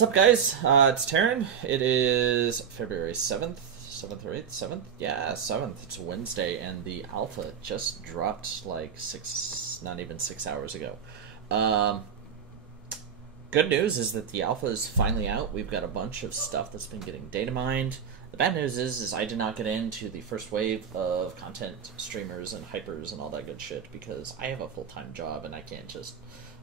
What's up, guys? It's Taryn. It is February 7th. 7th or 8th? 7th? Yeah, 7th. It's Wednesday, and the alpha just dropped like not even 6 hours ago. Good news is that the alpha is finally out. We've got a bunch of stuff that's been getting data mined. The bad news is I did not get into the first wave of content streamers and hypers and all that good shit because I have a full-time job and I can't just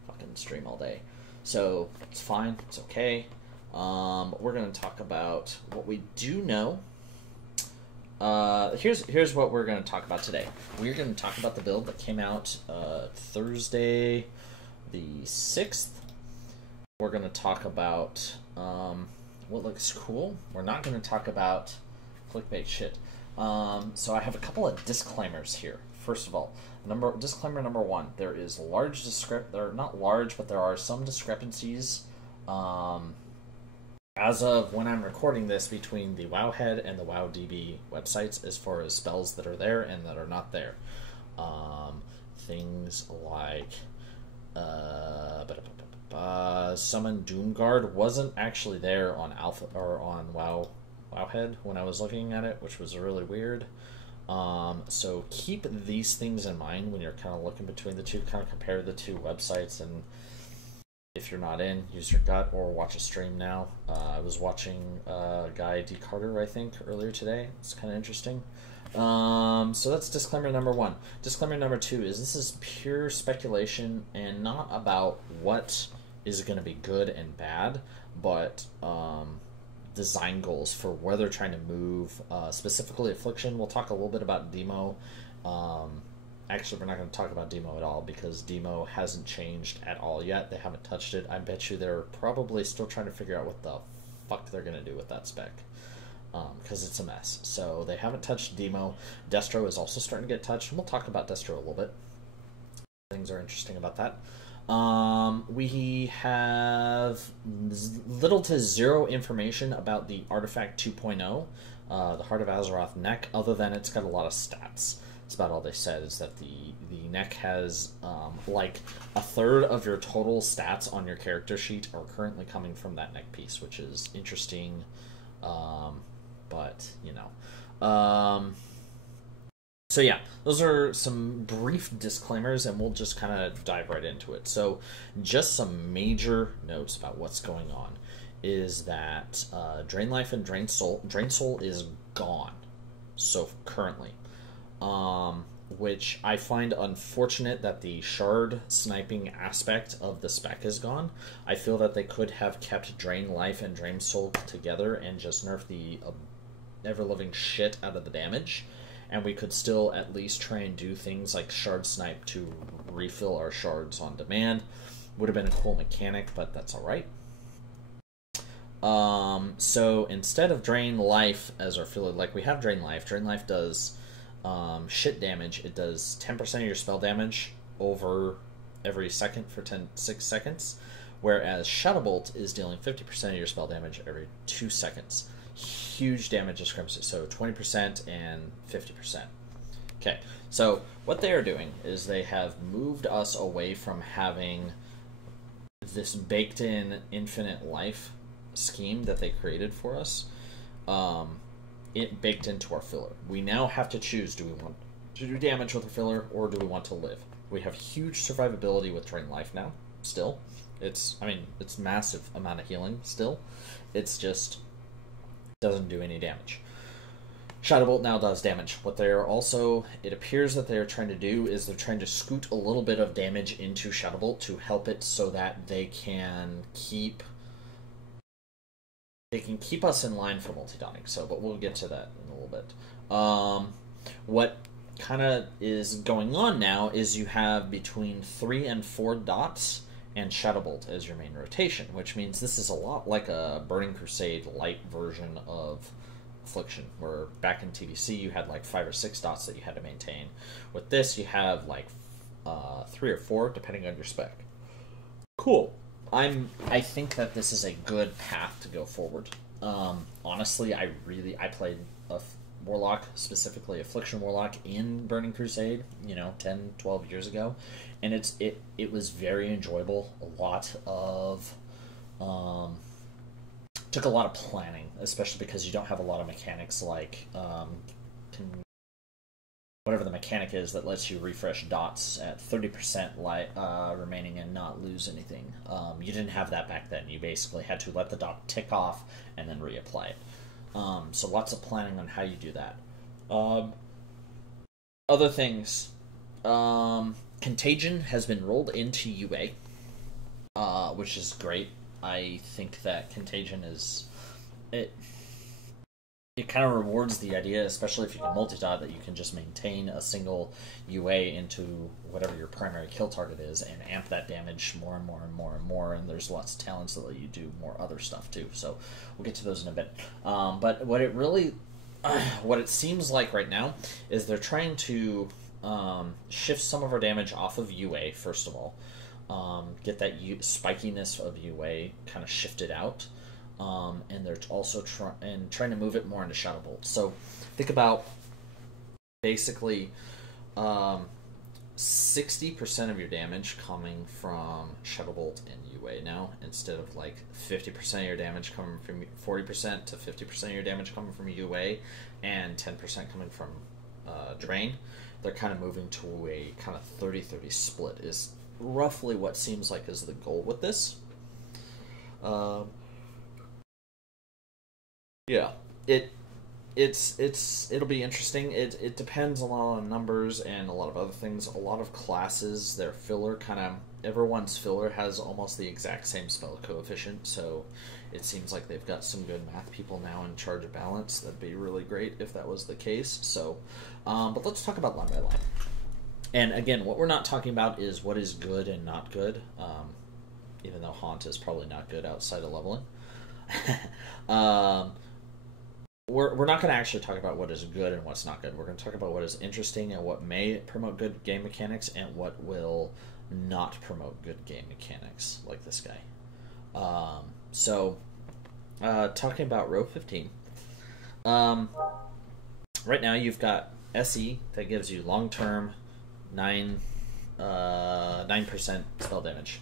fucking stream all day. So it's fine. It's okay. We're going to talk about what we do know. Here's what we're going to talk about today. We're going to talk about the build that came out Thursday the 6th. We're going to talk about what looks cool. We're not going to talk about clickbait shit. So I have a couple of disclaimers here. First of all, disclaimer number one: there is they're not large, but there are some discrepancies as of when I'm recording this between the Wowhead and the WowDB websites as far as spells that are there and that are not there. Things like Summon Doomguard wasn't actually there on Alpha or on Wowhead when I was looking at it, which was really weird. So keep these things in mind when you're kind of looking between the two, kind of compare the two websites, and if you're not in, use your gut or watch a stream now. I was watching Guy D. Carter, I think, earlier today. It's kind of interesting. So that's disclaimer number one. Disclaimer number two is this is pure speculation and not about what is going to be good and bad, but design goals for where they're trying to move, specifically Affliction. We'll talk a little bit about Demo. Actually, we're not going to talk about Demo at all because Demo hasn't changed at all yet. They haven't touched it. I bet you they're probably still trying to figure out what the fuck they're going to do with that spec because it's a mess. So they haven't touched Demo. Destro is also starting to get touched. We'll talk about Destro a little bit. Things are interesting about that. We have little to zero information about the Artifact 2.0, the Heart of Azeroth neck, other than it's got a lot of stats. That's about all they said, is that the neck has like a third of your total stats on your character sheet are currently coming from that neck piece, which is interesting, but, you know. So yeah, those are some brief disclaimers, and we'll just kind of dive right into it. So just some major notes about what's going on is that Drain Life and Drain Soul is gone, so currently, which I find unfortunate that the shard sniping aspect of the spec is gone. I feel that they could have kept Drain Life and Drain Soul together and just nerfed the ever-living shit out of the damage. And we could still at least try and do things like Shard Snipe to refill our shards on demand. Would have been a cool mechanic, but that's alright. So instead of Drain Life as our filler, like we have Drain Life does shit damage. It does 10% of your spell damage over every second for 6 seconds, whereas Shadowbolt is dealing 50% of your spell damage every 2 seconds. Huge damage discrepancy, so 20% and 50%. Okay, so what they are doing is they have moved us away from having this baked-in infinite life scheme that they created for us. It baked into our filler. We now have to choose: do we want to do damage with a filler, or do we want to live? We have huge survivability with Drain Life now. Still, it's massive amount of healing. Still, it's just doesn't do any damage. Shadowbolt now does damage. What they are also, it appears that they are trying to do is they're trying to scoot a little bit of damage into Shadowbolt to help it so that they can keep us in line for multi-donning. So, but we'll get to that in a little bit. What kind of is going on now is you have between 3 and 4 dots and Shadowbolt as your main rotation, which means this is a lot like a Burning Crusade light version of Affliction, where back in TBC you had like 5 or 6 dots that you had to maintain. With this, you have like 3 or 4, depending on your spec. Cool. I think that this is a good path to go forward. Honestly, I played a Warlock, specifically Affliction Warlock, in Burning Crusade, 10, 12 years ago, and it was very enjoyable. A lot of took a lot of planning, especially because you don't have a lot of mechanics like whatever the mechanic is that lets you refresh dots at 30% light remaining and not lose anything. You didn't have that back then. You basically had to let the dot tick off and then reapply it. So lots of planning on how you do that. Other things. Contagion has been rolled into UA, which is great. I think that Contagion is... It kind of rewards the idea, especially if you can multi-dot, that you can just maintain a single UA into whatever your primary kill target is and amp that damage more and more and more and more, and there's lots of talents that let you do more other stuff too, so we'll get to those in a bit. But what it really... what it seems like right now is they're trying to shift some of our damage off of UA, first of all. Get that spikiness of UA kind of shifted out. And they're also trying to move it more into Shadow Bolt. So think about basically 60% of your damage coming from Shadow Bolt and UA now, instead of like 50% of your damage coming from 40% to 50% of your damage coming from UA and 10% coming from Drain. They're kind of moving to a kind of 30-30 split is roughly what seems like is the goal with this. Yeah, it'll be interesting. It depends a lot on numbers and a lot of other things. A lot of classes, their filler everyone's filler has almost the exact same spell coefficient, so it seems like they've got some good math people now in charge of balance. That'd be really great if that was the case. So, but let's talk about line by line. And again, what we're not talking about is what is good and not good, even though Haunt is probably not good outside of leveling. We're not going to actually talk about what is good and what's not good. We're going to talk about what is interesting and what may promote good game mechanics and what will not promote good game mechanics, like this guy. Talking about row 15. Right now you've got SE that gives you long-term 9% spell damage,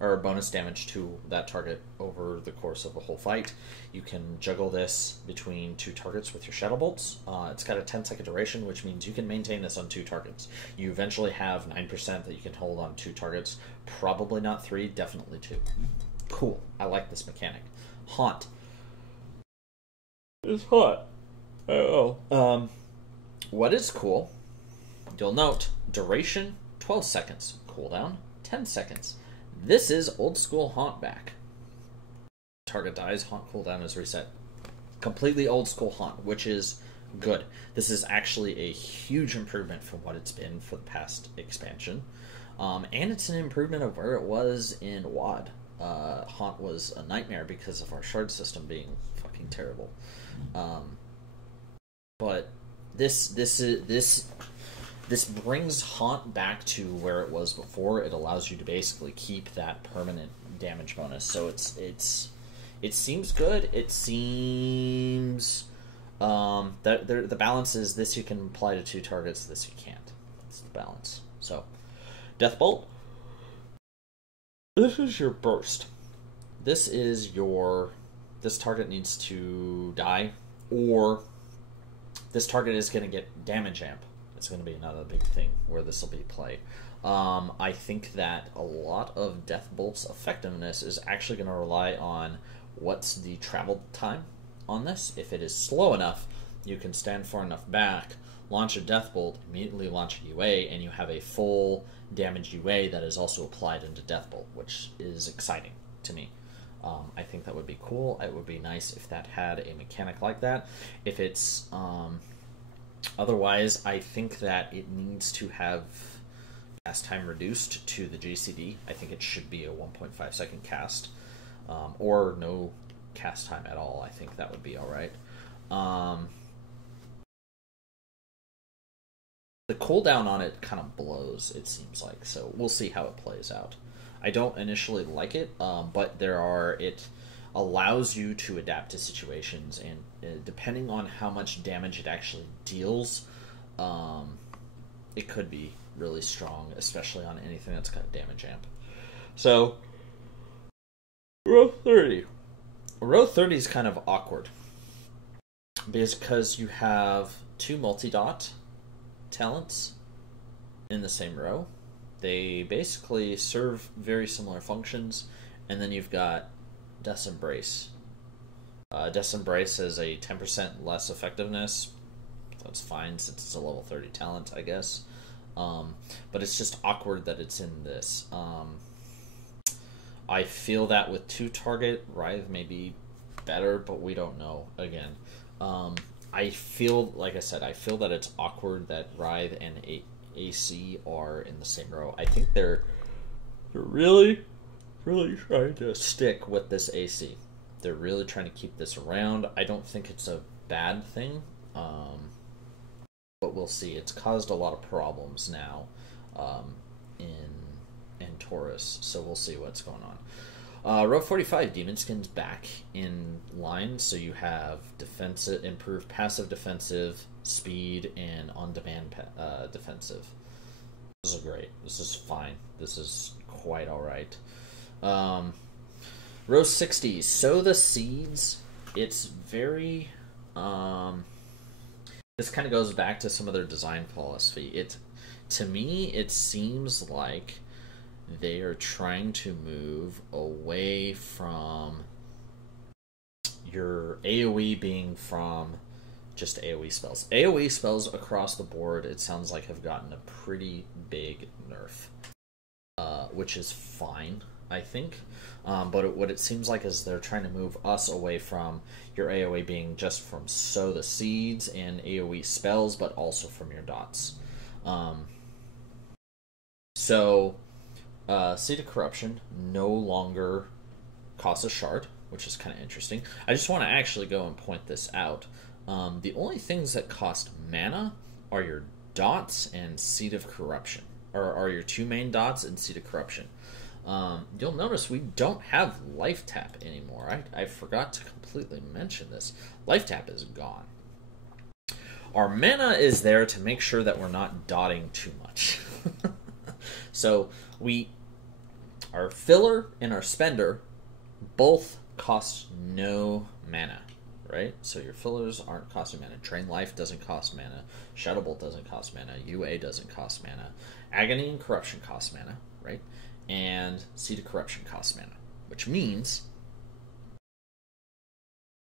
or bonus damage to that target over the course of a whole fight. You can juggle this between 2 targets with your Shadow Bolts. It's got a 10-second duration, which means you can maintain this on 2 targets. You eventually have 9% that you can hold on 2 targets. Probably not 3, definitely 2. Cool. I like this mechanic. Haunt. It's hot. Oh. What is cool, you'll note, duration 12 seconds, cooldown 10 seconds. This is old school Haunt back. Target dies, Haunt cooldown is reset. Completely old school Haunt, which is good. This is actually a huge improvement from what it's been for the past expansion. And it's an improvement of where it was in WoD. Haunt was a nightmare because of our shard system being fucking terrible. But this brings Haunt back to where it was before. It allows you to basically keep that permanent damage bonus. So it seems good. It seems that the balance is this you can apply to 2 targets, this you can't. That's the balance. So Death Bolt. This is your burst. This target needs to die, or this target is going to get damage amp. It's going to be another big thing where this will be played. I think that a lot of Death Bolt's effectiveness is actually going to rely on what's the travel time on this. If it is slow enough, you can stand far enough back, launch a Death Bolt, immediately launch a UA, and you have a full damage UA that is also applied into Death Bolt, which is exciting to me. I think that would be cool. It would be nice if that had a mechanic like that. If it's... Otherwise, I think that it needs to have cast time reduced to the GCD. I think it should be a 1.5 second cast, or no cast time at all. I think that would be alright. The cooldown on it kind of blows, it seems like, so we'll see how it plays out. I don't initially like it, but it allows you to adapt to situations, and depending on how much damage it actually deals, it could be really strong, especially on anything that's got damage amp. So, row 30. Row row 30 is kind of awkward because you have two multi-dot talents in the same row. They basically serve very similar functions, and then you've got Death's Embrace. Death's Embrace has a 10% less effectiveness. That's fine since it's a level 30 talent, I guess. But it's just awkward that it's in this. I feel that with 2-target, Writhe may be better, but we don't know, again. I feel, like I said, I feel that it's awkward that Writhe and AC are in the same row. I think they're really trying to stick with this AC. They're really trying to keep this around. I don't think it's a bad thing, but we'll see. It's caused a lot of problems now in Taurus, so we'll see what's going on. Row 45, Demon Skin's back in line, so you have defensive, improved passive defensive, speed, and on-demand defensive. This is great. This is fine. This is quite alright. Row 60, Sow the Seeds. It's very... this kind of goes back to some of their design philosophy. To me, it seems like they are trying to move away from your AoE being from just AoE spells. AoE spells across the board, it sounds like, have gotten a pretty big nerf, which is fine, I think. But what it seems like is they're trying to move us away from your AoE being just from Sow the Seeds and AoE spells, but also from your dots. Seed of Corruption no longer costs a shard, which is kind of interesting. I just want to actually go and point this out. The only things that cost mana are your dots and Seed of Corruption, or are your two main dots and Seed of Corruption. You'll notice we don't have Life Tap anymore. I forgot to completely mention this. Life Tap is gone. Our mana is there to make sure that we're not dotting too much. So our filler and our spender both cost no mana, right? So your fillers aren't costing mana. Drain Life doesn't cost mana. Shadow Bolt doesn't cost mana. UA doesn't cost mana. Agony and Corruption cost mana, right? And Seed of Corruption costs mana, which means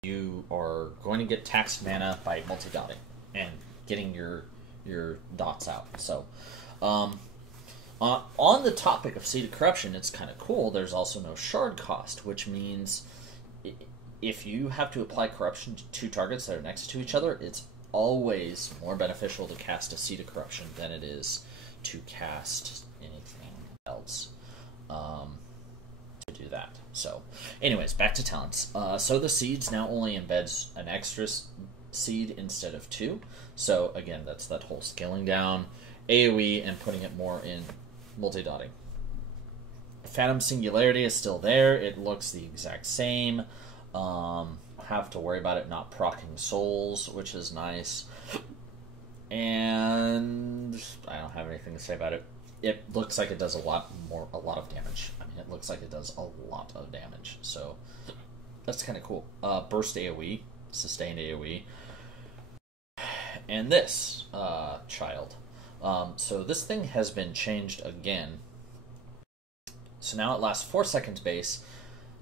you are going to get taxed mana by multi-dotting and getting your dots out. So, on the topic of Seed of Corruption, it's kind of cool. There's also no shard cost, which means if you have to apply Corruption to two targets that are next to each other, it's always more beneficial to cast a Seed of Corruption than it is to cast anything else. To do that. So, anyways, back to talents. Sow the Seeds now only embeds an extra seed instead of two. So, again, that's that whole scaling down AoE and putting it more in multi-dotting. Phantom Singularity is still there. It looks the exact same. Have to worry about it not proccing souls, which is nice. And I don't have anything to say about it. It looks like it does a lot of damage. I mean, it looks like it does a lot of damage. So that's kind of cool. Burst AoE, sustained AoE, and this child. So this thing has been changed again. So now it lasts 4 seconds base,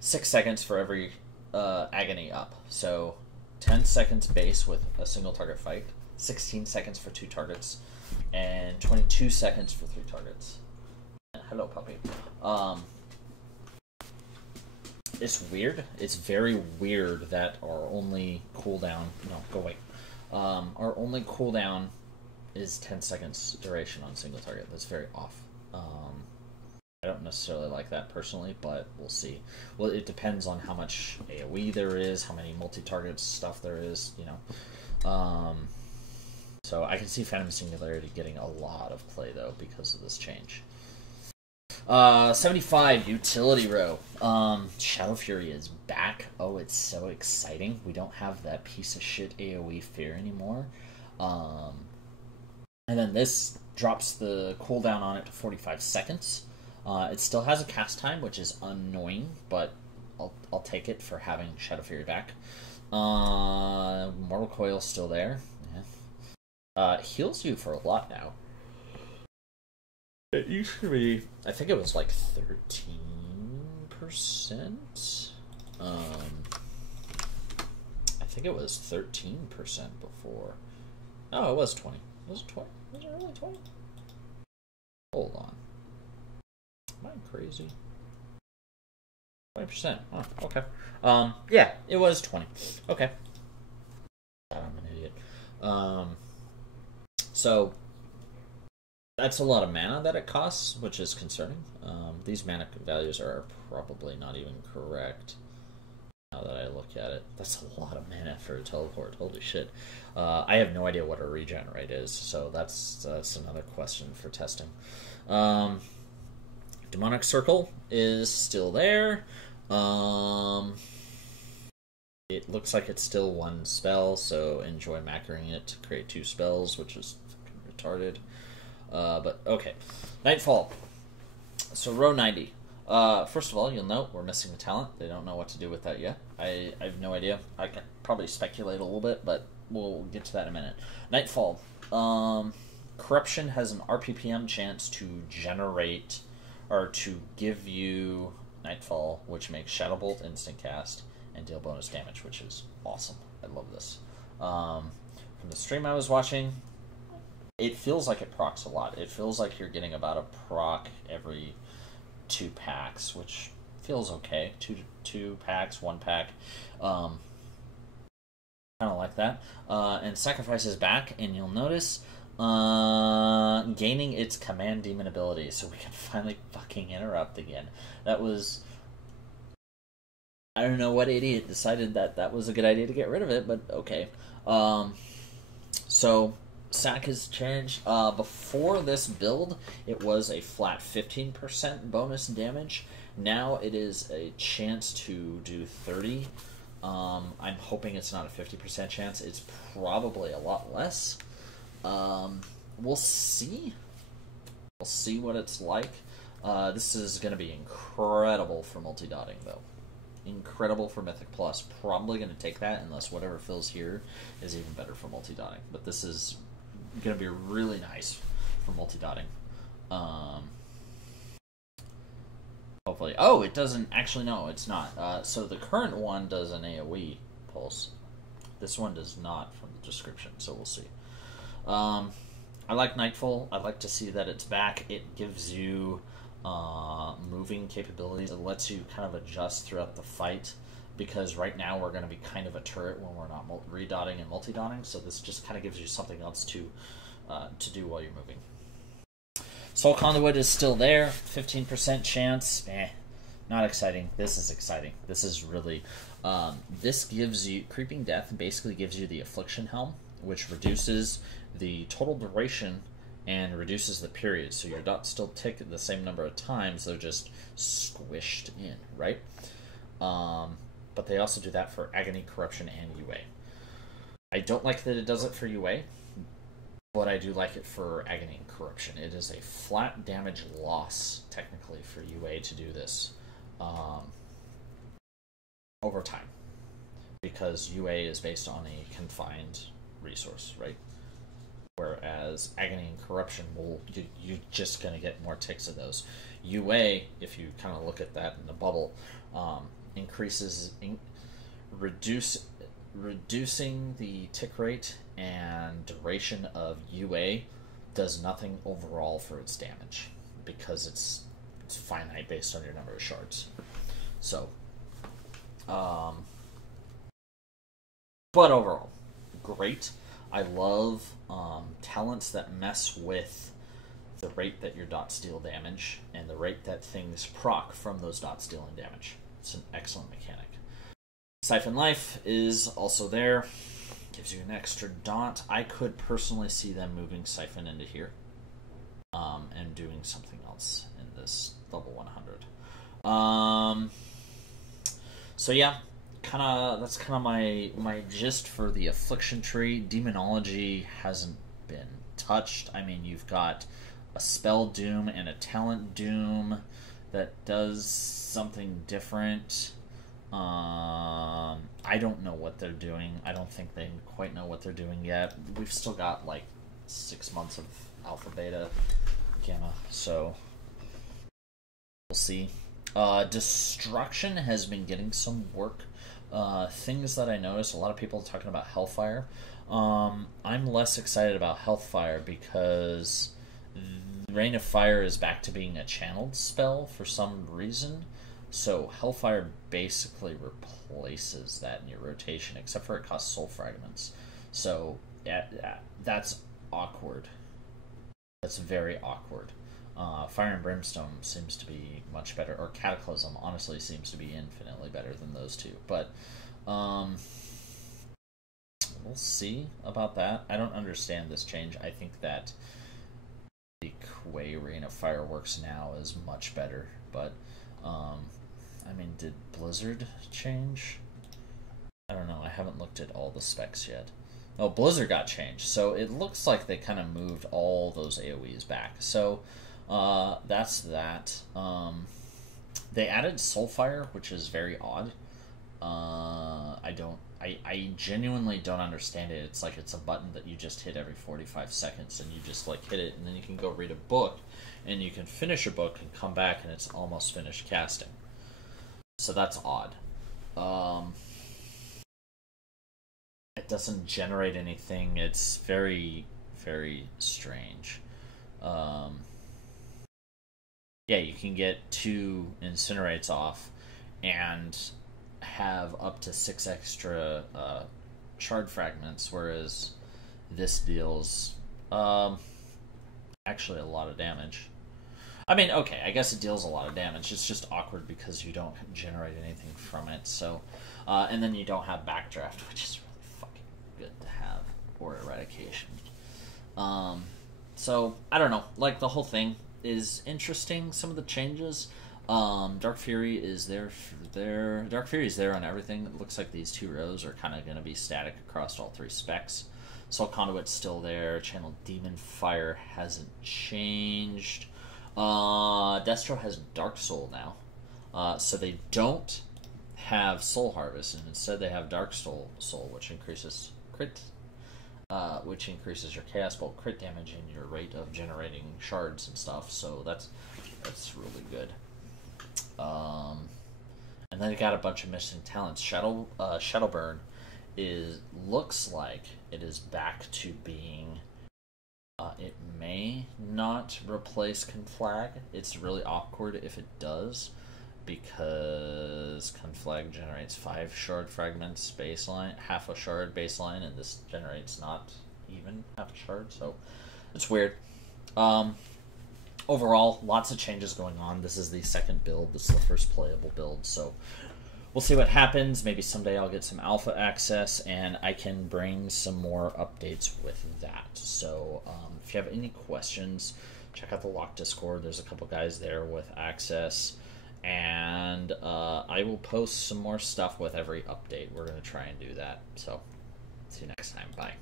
6 seconds for every agony up. So 10 seconds base with a single target fight, 16 seconds for 2 targets, and 22 seconds for 3 targets. Hello, puppy. It's weird. It's very weird that our only cooldown... No, go away. Our only cooldown is 10 seconds duration on single target. That's very off. I don't necessarily like that personally, but we'll see. Well, it depends on how much AoE there is, how many multi-target stuff there is, you know. So I can see Phantom Singularity getting a lot of play, though, because of this change. 75, Utility Row. Shadow Fury is back. Oh, it's so exciting. We don't have that piece of shit AoE fear anymore. And then this drops the cooldown on it to 45 seconds. It still has a cast time, which is annoying, but I'll take it for having Shadow Fury back. Mortal Coil's still there. Yeah. Heals you for a lot now. It used to be, I think it was like 13%. I think it was 13% before. No, it was 20. Was it 20? Was it really 20? Hold on. Am I crazy? 20%. Oh, okay. Yeah, it was 20. Okay. God, I'm an idiot. So that's a lot of mana that it costs, which is concerning. These mana values are probably not even correct. Now that I look at it, that's a lot of mana for a teleport. Holy shit! I have no idea what a regen rate is, so that's another question for testing. Demonic Circle is still there. It looks like it's still one spell, so enjoy macroing it to create 2 spells, which is fucking retarded. But okay, Nightfall. So row 90. First of all, you'll note we're missing a talent. They don't know what to do with that yet. I have no idea. I can probably speculate a little bit, but we'll get to that in a minute. Nightfall. Corruption has an RPPM chance to generate, or to give you Nightfall, which makes Shadow Bolt instant cast and deal bonus damage, which is awesome. I love this. From the stream I was watching, it feels like it procs a lot. It feels like you're getting about a proc every 2 packs, which feels okay. Two packs, 1 pack. Kind of like that. And Sacrifice is back, and you'll notice gaining its Command Demon ability, so we can finally fucking interrupt again. That was... I don't know what idiot decided that was a good idea to get rid of it, but okay. So... Sac has changed. Before this build, it was a flat 15% bonus damage. Now it is a chance to do 30. I'm hoping it's not a 50% chance. It's probably a lot less. We'll see. We'll see what it's like. This is going to be incredible for multi-dotting, though. Incredible for Mythic Plus. Probably going to take that, unless whatever fills here is even better for multi-dotting. But this is going to be really nice for multi-dotting. Hopefully. Oh, it doesn't. Actually, no, it's not. So the current one does an AoE pulse. This one does not from the description, so we'll see. I like Nightfall. I like to see that it's back. It gives you moving capabilities. It lets you kind of adjust throughout the fight, because right now we're going to be kind of a turret when we're not redotting and multi-dotting, so this just kind of gives you something else to do while you're moving. Soul Conduit is still there, 15% chance. Not exciting. This is exciting. This is really... this gives you... Creeping Death basically gives you the Affliction Helm, which reduces the total duration and reduces the period, so your dots still tick the same number of times, they're just squished in, right? But they also do that for Agony, Corruption, and UA. I don't like that it does it for UA, but I do like it for Agony and Corruption. It is a flat damage loss, technically, for UA to do this over time, because UA is based on a confined resource, right? Whereas Agony and Corruption, you're just going to get more ticks of those. UA, if you kind of look at that in the bubble, reducing the tick rate and duration of UA does nothing overall for its damage, because it's finite based on your number of shards. So, but overall, great. I love talents that mess with the rate that your dots deal damage and the rate that things proc from those dots dealing damage. It's an excellent mechanic. Siphon Life is also there. Gives you an extra dot. I could personally see them moving Siphon into here and doing something else in this level 100. So yeah, that's kind of my gist for the Affliction tree. Demonology hasn't been touched. I mean, you've got a Spell Doom and a Talent Doom that does something different. I don't know what they're doing. I don't think they quite know what they're doing yet. We've still got like 6 months of alpha, beta, gamma, so we'll see. Destruction has been getting some work. Things that I noticed, a lot of people talking about Hellfire. I'm less excited about Hellfire because Rain of Fire is back to being a channeled spell for some reason. So Hellfire basically replaces that in your rotation, except for it costs soul fragments. So that's awkward. That's very awkward. Fire and Brimstone seems to be much better, or Cataclysm honestly seems to be infinitely better than those two. But we'll see about that. I don't understand this change. I think that the way Rain of Fire works now is much better, but I mean, did Blizzard change? I don't know. I haven't looked at all the specs yet. Oh, Blizzard got changed, so it looks like they kind of moved all those AoEs back. So that's that. They added Soulfire, which is very odd. I genuinely don't understand it. It's like it's a button that you just hit every 45 seconds, and you just like hit it, and then you can go read a book, and you can finish a book and come back, and it's almost finished casting. So that's odd. It doesn't generate anything. It's very, very strange. Yeah, you can get 2 Incinerates off and have up to 6 extra shard fragments, whereas this deals actually a lot of damage. I mean, okay, I guess it deals a lot of damage. It's just awkward because you don't generate anything from it. So, and then you don't have Backdraft, which is really fucking good to have, or Eradication. So I don't know. Like, the whole thing is interesting. Some of the changes. Dark Fury is there. Dark Fury is there on everything. It looks like these 2 rows are kind of going to be static across all 3 specs. Soul Conduit's still there. Channel Demon Fire hasn't changed. Destro has Dark Soul now. So they don't have Soul Harvest, and instead they have Dark Soul, which increases crit, which increases your Chaos Bolt crit damage and your rate of generating shards and stuff. So that's really good. And then they got a bunch of missing talents. Shadowburn looks like it is back to being. It may not replace Conflag. It's really awkward if it does, because Conflag generates 5 shard fragments baseline, half a shard baseline, and this generates not even half a shard, so it's weird. Overall, lots of changes going on. This is the second build. This is the first playable build, so we'll see what happens. Maybe someday I'll get some alpha access, and I can bring some more updates with that. So if you have any questions, check out the locked Discord. There's a couple guys there with access, and I will post some more stuff with every update. We're going to try and do that. So see you next time. Bye.